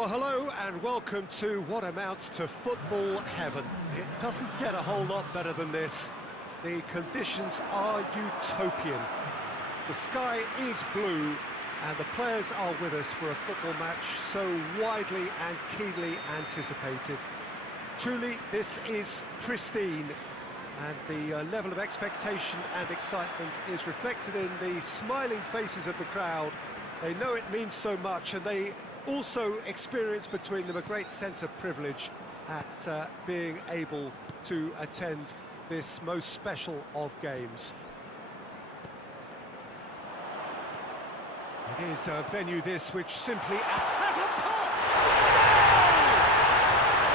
Well, hello and welcome to what amounts to football heaven. It doesn't get a whole lot better than this. The conditions are utopian. The sky is blue and the players are with us for a football match so widely and keenly anticipated. Truly, this is pristine, and the level of expectation and excitement is reflected in the smiling faces of the crowd. They know it means so much, and they also experience between them a great sense of privilege at being able to attend this most special of games. It is a venue this which simply has a pop!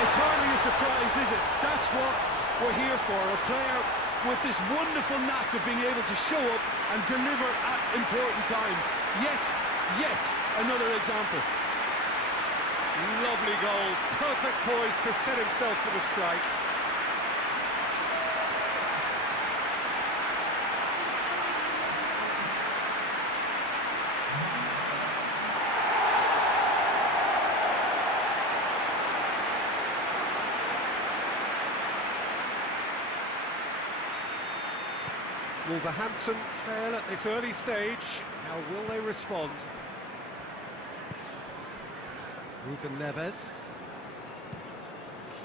It's hardly a surprise, is it? That's what we're here for, a player with this wonderful knack of being able to show up and deliver at important times. Yet another example. Lovely goal, perfect poise to set himself for the strike. Wolverhampton trail at this early stage. How will they respond? Ruben Neves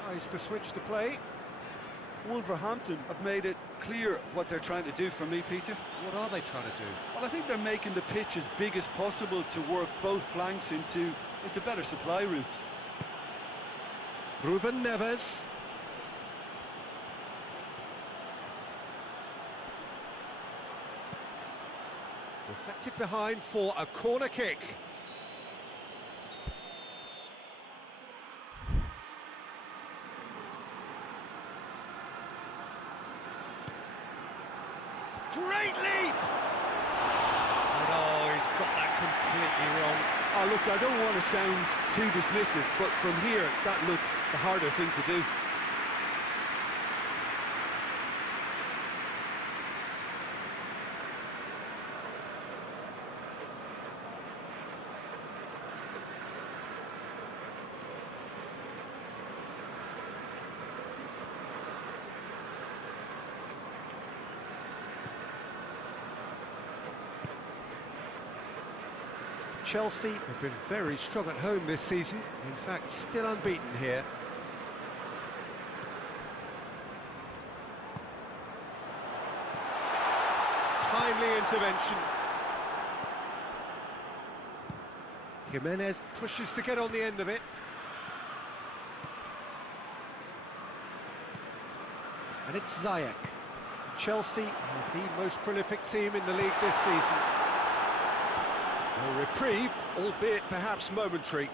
tries to switch the play. Wolverhampton have made it clear what they're trying to do for me, Peter. What are they trying to do? Well, I think they're making the pitch as big as possible to work both flanks into better supply routes. Ruben Neves. Deflected behind for a corner kick. Great leap! And oh, he's got that completely wrong. Oh, look, I don't want to sound too dismissive, but from here, that looks the harder thing to do. Chelsea have been very strong at home this season, in fact still unbeaten here. Timely intervention. Jimenez pushes to get on the end of it. And it's Ziyech. Chelsea are the most prolific team in the league this season. A reprieve, albeit perhaps momentary.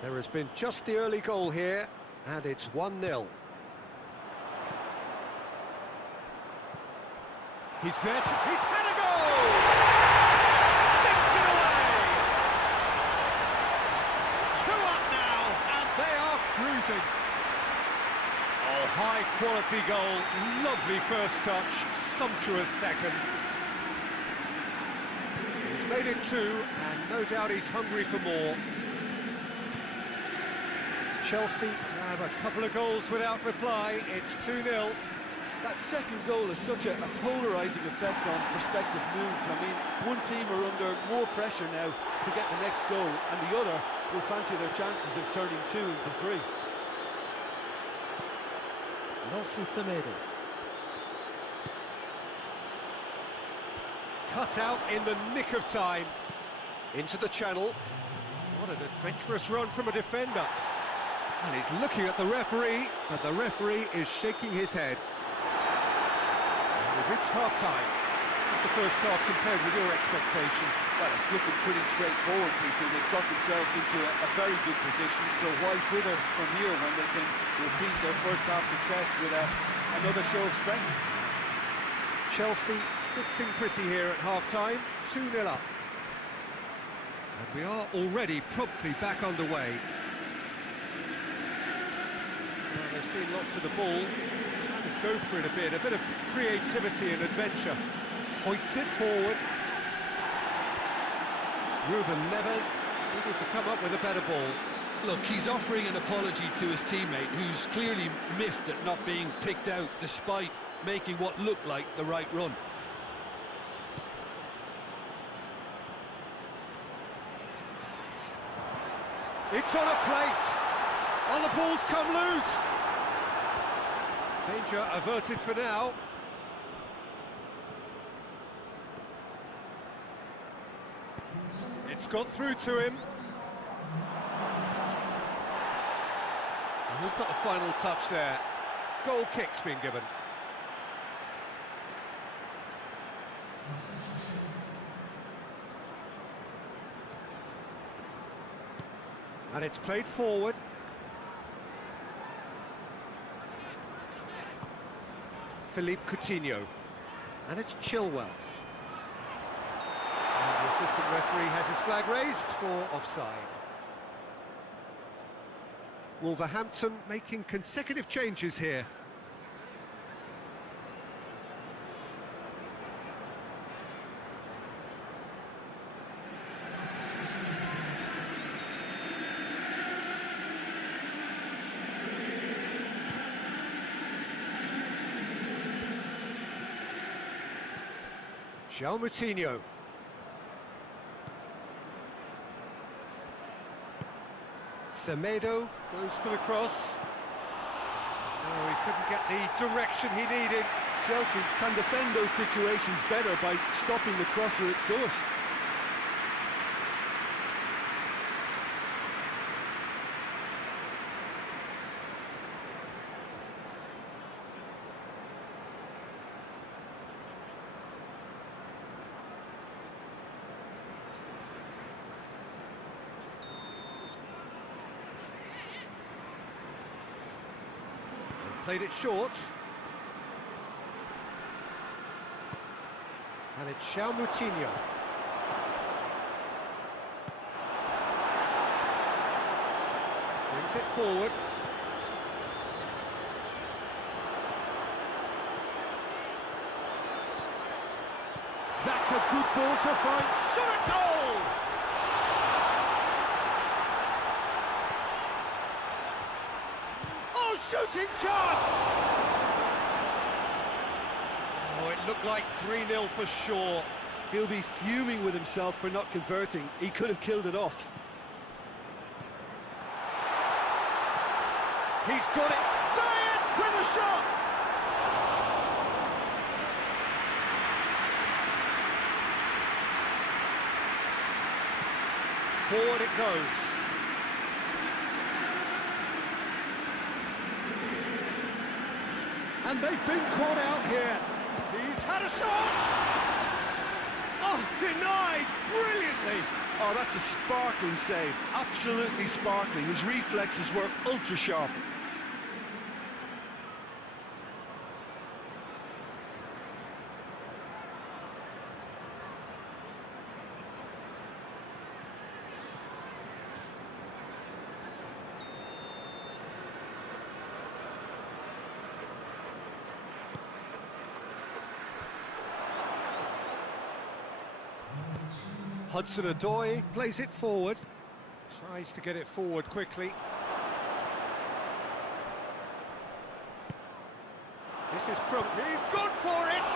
There has been just the early goal here, and it's 1-0. He's there, he's had a goal! Sticks it away! 2 up now, and they are cruising. Oh, high quality goal, lovely first touch, sumptuous second. Made it 2, and no doubt he's hungry for more. Chelsea have a couple of goals without reply. It's 2-0. That second goal has such a polarising effect on prospective moods. I mean, one team are under more pressure now to get the next goal, and the other will fancy their chances of turning 2 into 3. Nelson Semedo. Cut out in the nick of time. Into the channel. What an adventurous run from a defender. And he's looking at the referee, but the referee is shaking his head. And we've reached half-time. What's the first half compared with your expectation? Well, it's looking pretty straightforward, Peter. They've got themselves into a very good position, so why dither from here when they can repeat their first half success with another show of strength? Chelsea sitting pretty here at half-time, 2-0 up. And we are already promptly back underway. Well, they've seen lots of the ball, trying to go for it a bit of creativity and adventure. Hoists it forward. Ruben Neves. Needed to come up with a better ball. Look, he's offering an apology to his teammate, who's clearly miffed at not being picked out despite making what looked like the right run. It's on a plate. Oh, the ball's come loose. Danger averted for now. It's got through to him. And who's got the final touch there? Goal kick's been given. And it's played forward. Philippe Coutinho. And it's Chilwell. And the assistant referee has his flag raised for offside. Wolverhampton making consecutive changes here. João Moutinho. Semedo goes for the cross. No, he couldn't get the direction he needed. Chelsea can defend those situations better by stopping the crosser at source. Played it short. And it's João Moutinho. Brings it forward. That's a good ball to find. Shot at goal! Shooting chance! Oh, it looked like 3-0 for sure. He'll be fuming with himself for not converting. He could have killed it off. He's got it. Ziyech with a shot! Forward it goes. And they've been caught out here. He's had a shot! Oh, denied brilliantly! Oh, that's a sparkling save. Absolutely sparkling. His reflexes were ultra sharp. Hudson-Odoi plays it forward, tries to get it forward quickly. This is he's gone for it!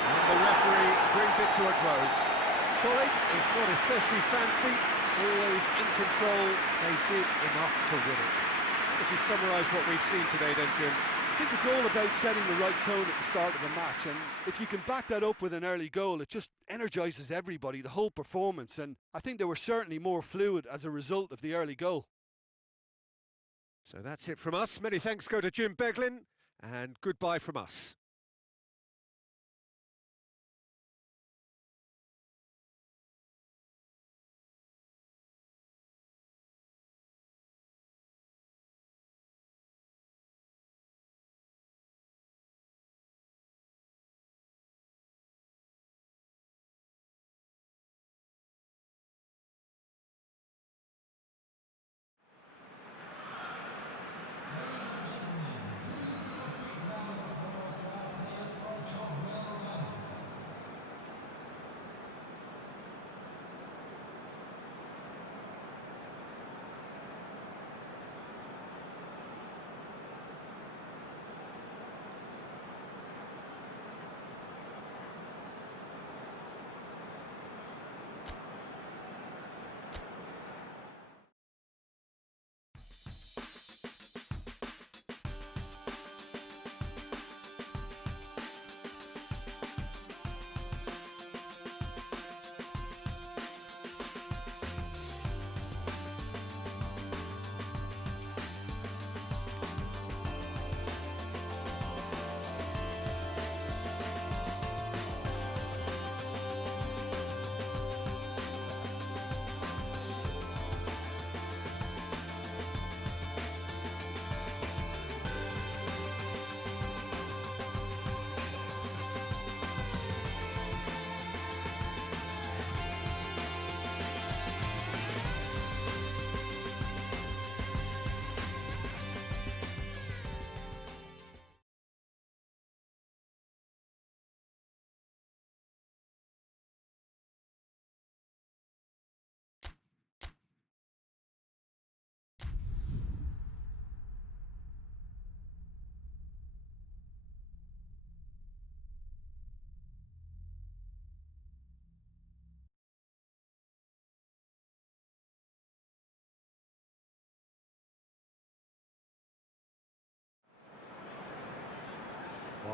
And the referee brings it to a close. Solid, if not especially fancy, always in control. They did enough to win it. Would you summarise what we've seen today then, Jim? I think it's all about setting the right tone at the start of the match, and if you can back that up with an early goal, it just energises everybody, the whole performance, and I think they were certainly more fluid as a result of the early goal. So that's it from us. Many thanks go to Jim Beglin, and goodbye from us.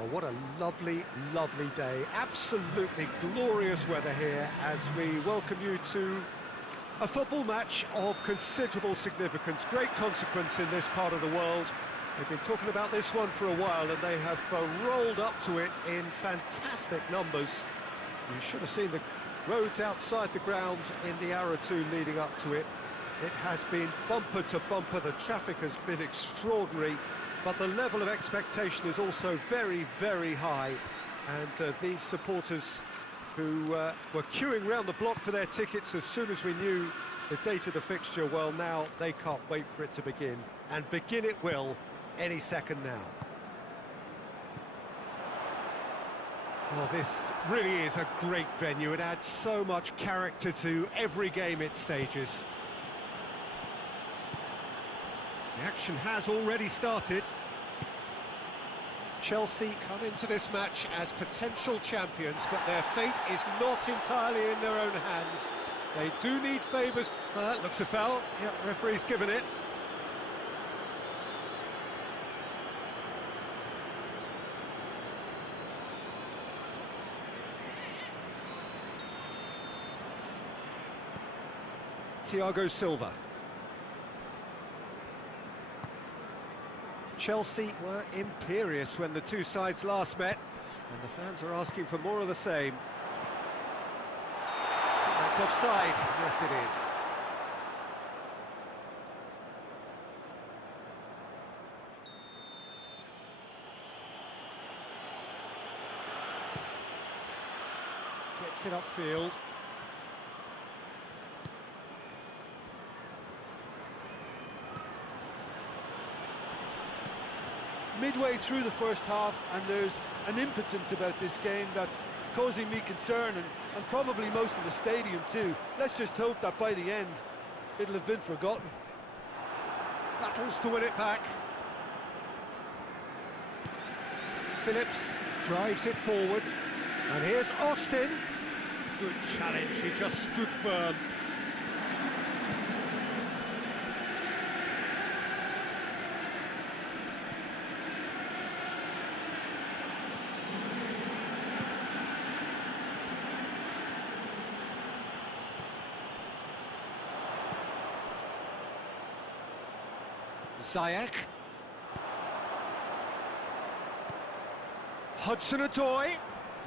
Well, what a lovely, lovely day. Absolutely glorious weather here as we welcome you to a football match of considerable significance, great consequence in this part of the world. They've been talking about this one for a while and they have rolled up to it in fantastic numbers. You should have seen the roads outside the ground in the hour or two leading up to it. It has been bumper to bumper, the traffic has been extraordinary, but the level of expectation is also very, very high. And these supporters who were queuing round the block for their tickets as soon as we knew the date of the fixture, well, now they can't wait for it to begin. And begin it will any second now. Well, this really is a great venue. It adds so much character to every game it stages. The action has already started. Chelsea come into this match as potential champions, but their fate is not entirely in their own hands. They do need favours. Looks a foul. Yep, referee's given it. Thiago Silva. Chelsea were imperious when the two sides last met, and the fans are asking for more of the same. That's offside. Yes, it is. Gets it upfield. Midway through the first half, and there's an impotence about this game that's causing me concern, and probably most of the stadium too. Let's just hope that by the end it'll have been forgotten. Battles to win it back. Phillips drives it forward, and here's Austin. Good challenge, he just stood firm. Ziyech. Hudson-Odoi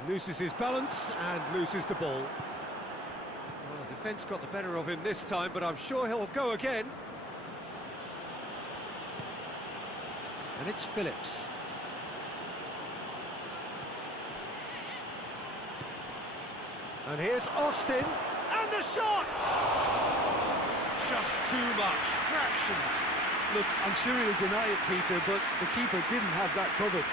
loses his balance and loses the ball. Well, the defence got the better of him this time, but I'm sure he'll go again. And it's Phillips. And here's Austin, and the shot! Just too much, fractions. Look, I'm sure he'll deny it, Peter, but the keeper didn't have that covered.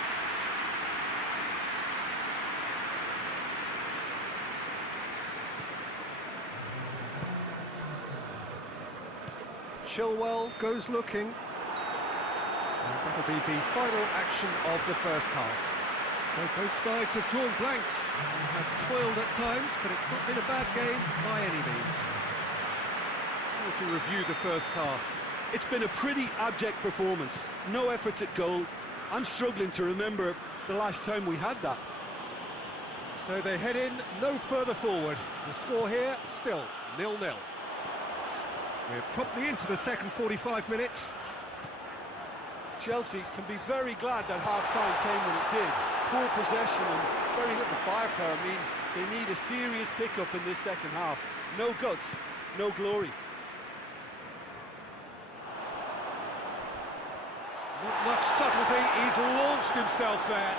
Chilwell goes looking. And that'll be the final action of the first half. So both sides have drawn blanks, have toiled at times, but it's not been a bad game by any means. How would you review the first half? It's been a pretty abject performance. No efforts at goal. I'm struggling to remember the last time we had that. So they head in no further forward. The score here, still 0-0. We're promptly into the second 45 minutes. Chelsea can be very glad that half-time came when it did. Poor possession and very little firepower means they need a serious pickup in this second half. No guts, no glory. Not much subtlety, he's launched himself there.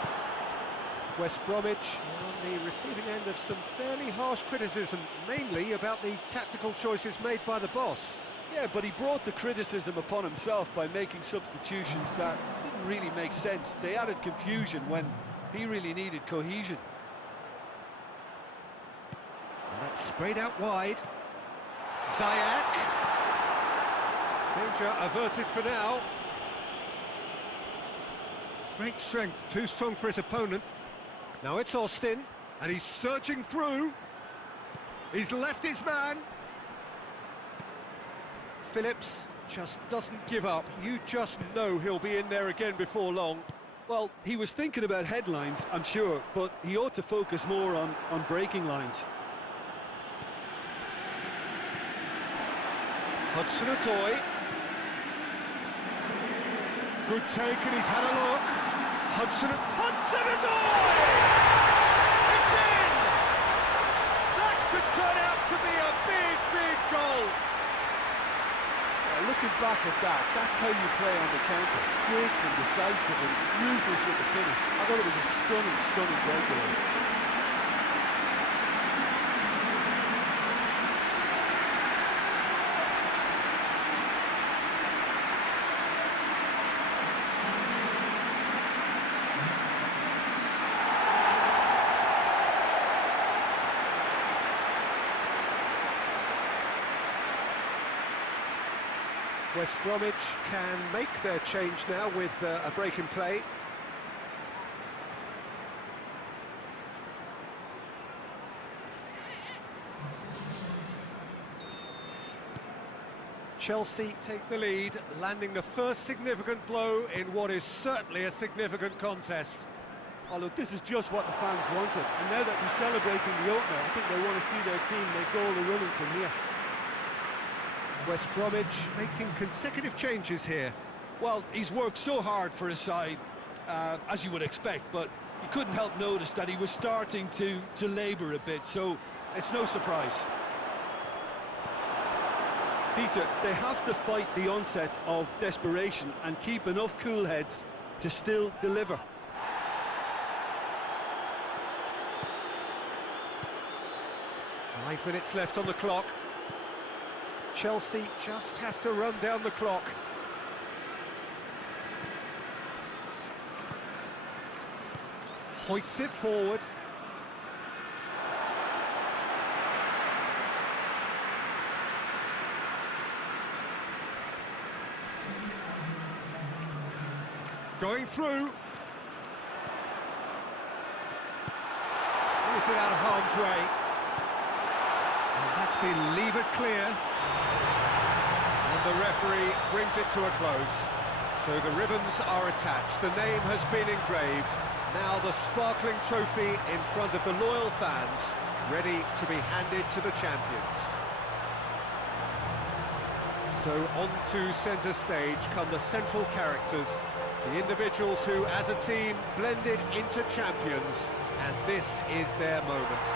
West Bromwich on the receiving end of some fairly harsh criticism, mainly about the tactical choices made by the boss. Yeah, but he brought the criticism upon himself by making substitutions that didn't really make sense. They added confusion when he really needed cohesion. And that's sprayed out wide. Ziyech. Danger averted for now. Great strength, too strong for his opponent. Now it's Austin, and he's surging through. He's left his man. Phillips just doesn't give up. You just know he'll be in there again before long. Well, he was thinking about headlines, I'm sure, but he ought to focus more on breaking lines. Hudson-Odoi. Good take, and he's had a look. Hudson-Odoi! It's in! That could turn out to be a big, big goal. Looking back at that, that's how you play on the counter. Quick and decisive and ruthless with the finish. I thought it was a stunning, stunning breakaway. West Bromwich can make their change now with a break in play. Chelsea take the lead, landing the first significant blow in what is certainly a significant contest. Oh, look, this is just what the fans wanted. And now that he's celebrating the opener, I think they want to see their team make all the running from here. West Bromwich making consecutive changes here. Well, he's worked so hard for his side, as you would expect, but you couldn't help notice that he was starting to labour a bit, so it's no surprise. Peter, they have to fight the onset of desperation and keep enough cool heads to still deliver. Five minutes left on the clock. Chelsea just have to run down the clock. Hoists it forward. Going through. Clears it out of harm's way. And that's been levered clear. And the referee brings it to a close. So the ribbons are attached, the name has been engraved. Now the sparkling trophy in front of the loyal fans, ready to be handed to the champions. So on to centre stage come the central characters, the individuals who, as a team, blended into champions, and this is their moment.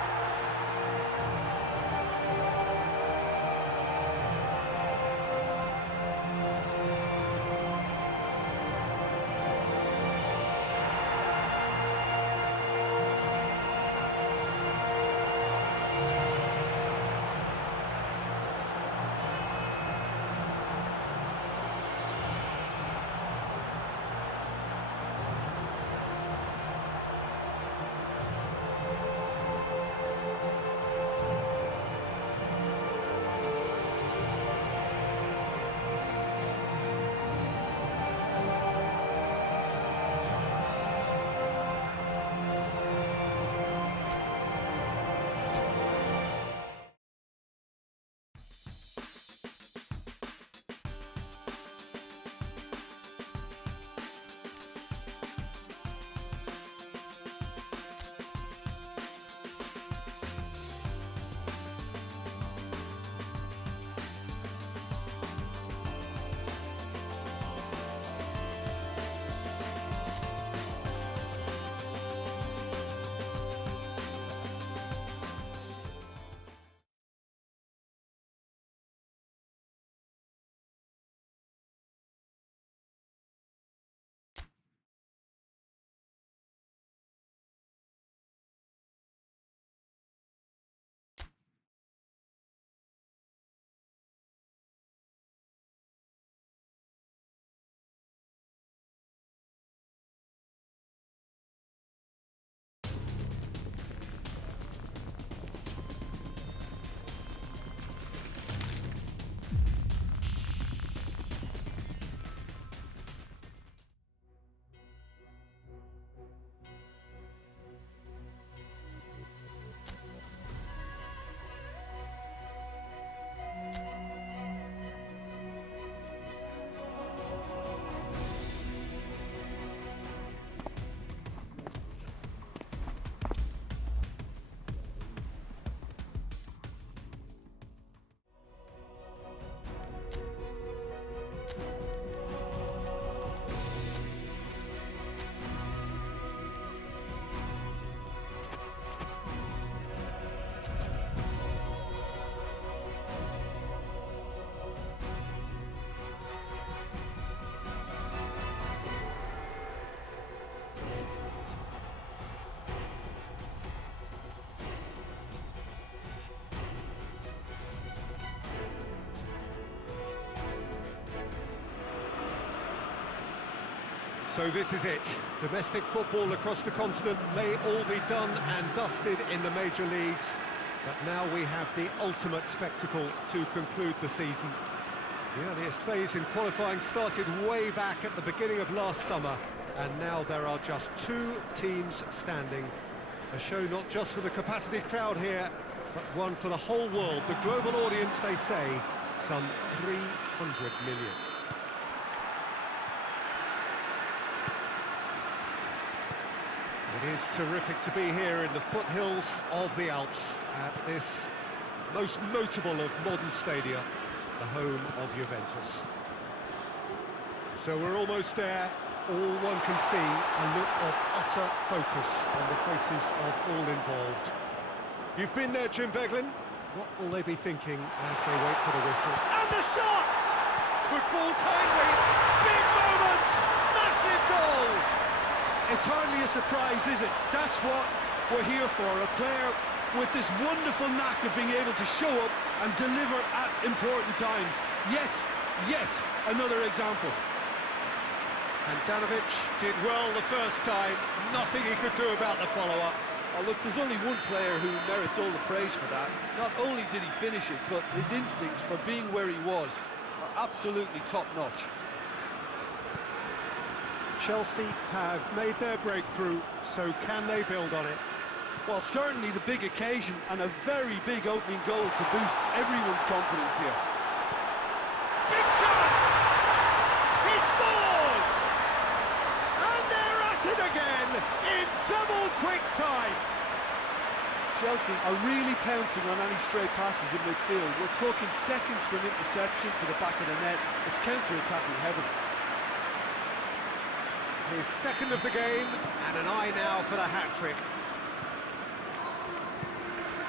So this is it. Domestic football across the continent may all be done and dusted in the major leagues, but now we have the ultimate spectacle to conclude the season. The earliest phase in qualifying started way back at the beginning of last summer, and now there are just 2 teams standing. A show not just for the capacity crowd here, but one for the whole world. The global audience, they say, some 300 million. It is terrific to be here in the foothills of the Alps at this most notable of modern stadia, the home of Juventus. So we're almost there. All one can see, a look of utter focus on the faces of all involved. You've been there, Jim Beglin. What will they be thinking as they wait for the whistle? And the shot! Could fall kindly. Big moment! Massive goal! It's hardly a surprise, is it? That's what we're here for. A player with this wonderful knack of being able to show up and deliver at important times. Yet another example. Handanovic did well the first time. Nothing he could do about the follow-up. Oh, look, there's only one player who merits all the praise for that. Not only did he finish it, but his instincts for being where he was are absolutely top-notch. Chelsea have made their breakthrough, so can they build on it? Well, certainly the big occasion and a very big opening goal to boost everyone's confidence here. Big chance! He scores! And they're at it again in double quick time. Chelsea are really pouncing on any stray passes in midfield. We're talking seconds from interception to the back of the net. It's counter-attacking heaven. His second of the game, and an eye now for the hat-trick.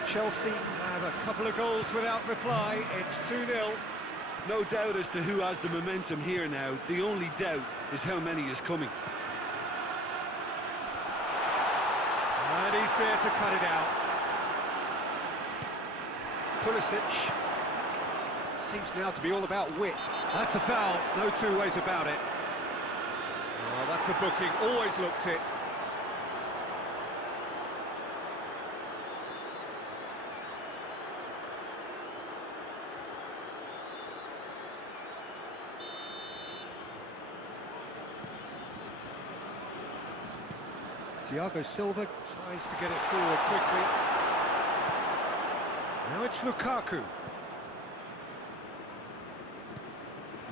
Chelsea have a couple of goals without reply. It's 2-0. No doubt as to who has the momentum here now. The only doubt is how many is coming. And he's there to cut it out. Pulisic seems now to be all about wit. That's a foul, no 2 ways about it. Oh, that's a booking, always looked it. Thiago Silva tries to get it forward quickly. Now it's Lukaku.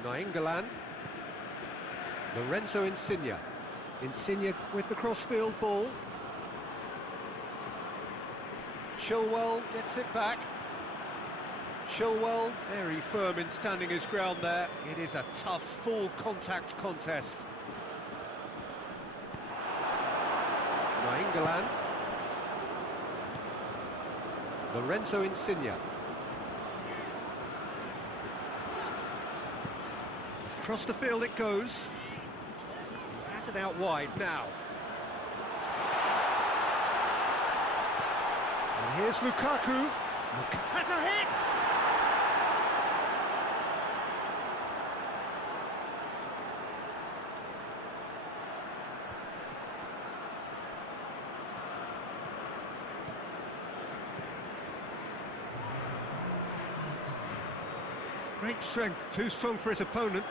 Nainggolan. Lorenzo Insigne. Insigne with the crossfield ball. Chilwell gets it back. Chilwell very firm in standing his ground there. It is a tough full contact contest. Nainggolan. Lorenzo Insigne. Across the field it goes. He has it out wide now. And here's Lukaku. Has a hit! Great strength, too strong for his opponent.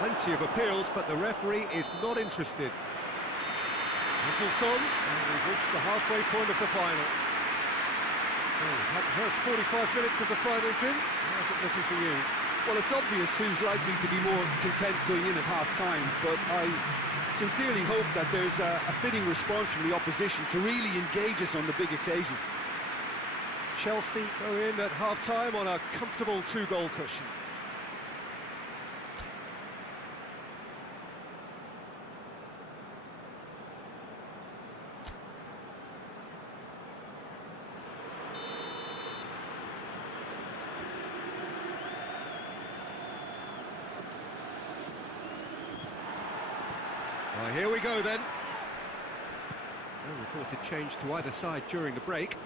Plenty of appeals, but the referee is not interested. Whistle's gone, and we've reached the halfway point of the final. So we've had the first 45 minutes of the final, Jim. How's it looking for you? Well, it's obvious who's likely to be more content going in at half-time, but I sincerely hope that there's a fitting response from the opposition to really engage us on the big occasion. Chelsea go in at half-time on a comfortable 2-goal cushion. Well, here we go then. No reported change to either side during the break.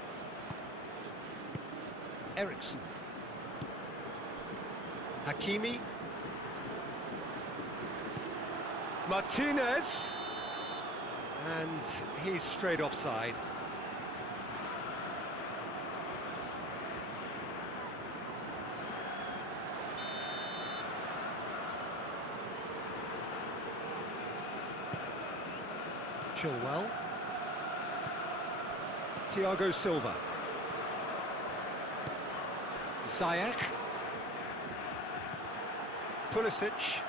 Eriksen. Hakimi. Martinez. And he's straight offside. Chilwell. Thiago Silva. Ziyech. Pulisic.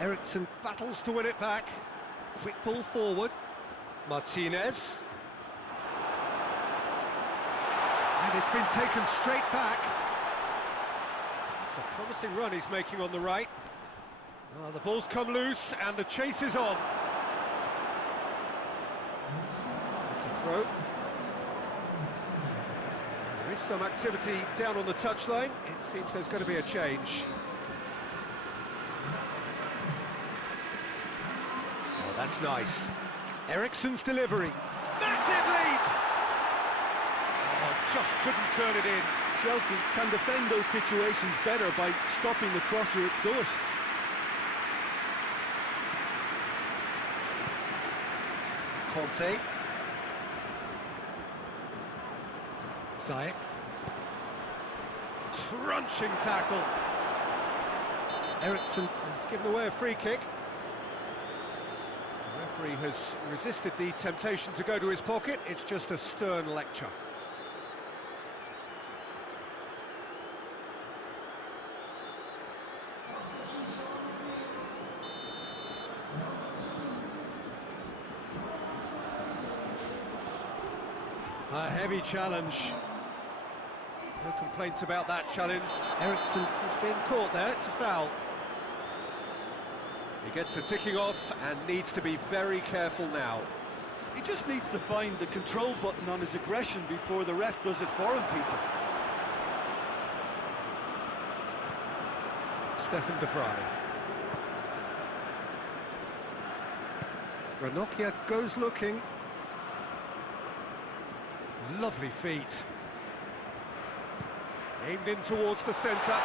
Eriksen battles to win it back. Quick ball forward. Martinez. And it's been taken straight back. It's a promising run he's making on the right. Oh, the ball's come loose and the chase is on. It's a throw. There is some activity down on the touchline. It seems there's going to be a change. Oh, that's nice. Eriksen's delivery. Massive leap! Oh, just couldn't turn it in. Chelsea can defend those situations better by stopping the crosser at source. Conte. Ziyech. Crunching tackle. Eriksen has given away a free kick. The referee has resisted the temptation to go to his pocket. It's just a stern lecture. A heavy challenge. No complaints about that challenge. Eriksen has been caught there, it's a foul. He gets a ticking off and needs to be very careful now. He just needs to find the control button on his aggression before the ref does it for him, Peter. Stefan de Vrij. Ranocchia goes looking. Lovely feet. Aimed in towards the centre.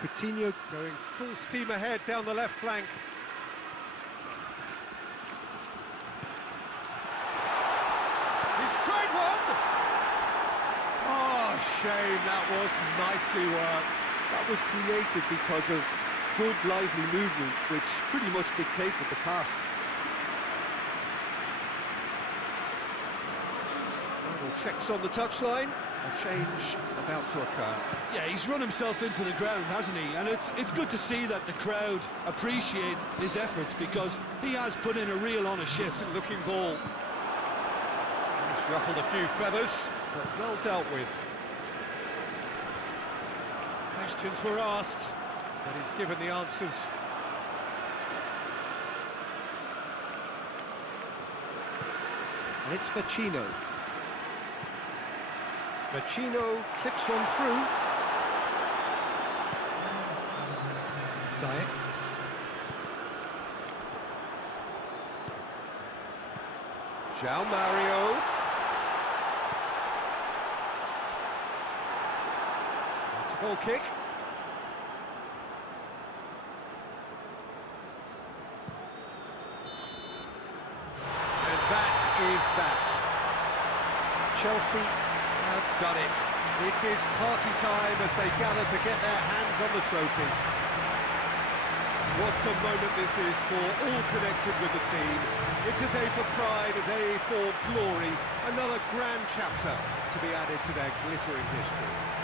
Coutinho going full steam ahead down the left flank. He's tried one! Oh, shame, that was nicely worked. That was created because of good, lively movement, which pretty much dictated the pass. Checks on the touchline, a change about to occur. Yeah, he's run himself into the ground, hasn't he? And it's good to see that the crowd appreciate his efforts because he has put in a real honest shift. Looking ball. He's ruffled a few feathers, but well dealt with. Questions were asked, but he's given the answers. And it's Vecino. Vecino clips one through. Ziyech. João Mario. It's a goal kick. And that is that. Chelsea have done it. It is party time as they gather to get their hands on the trophy. What a moment this is for all connected with the team. It's a day for pride, a day for glory, another grand chapter to be added to their glittering history.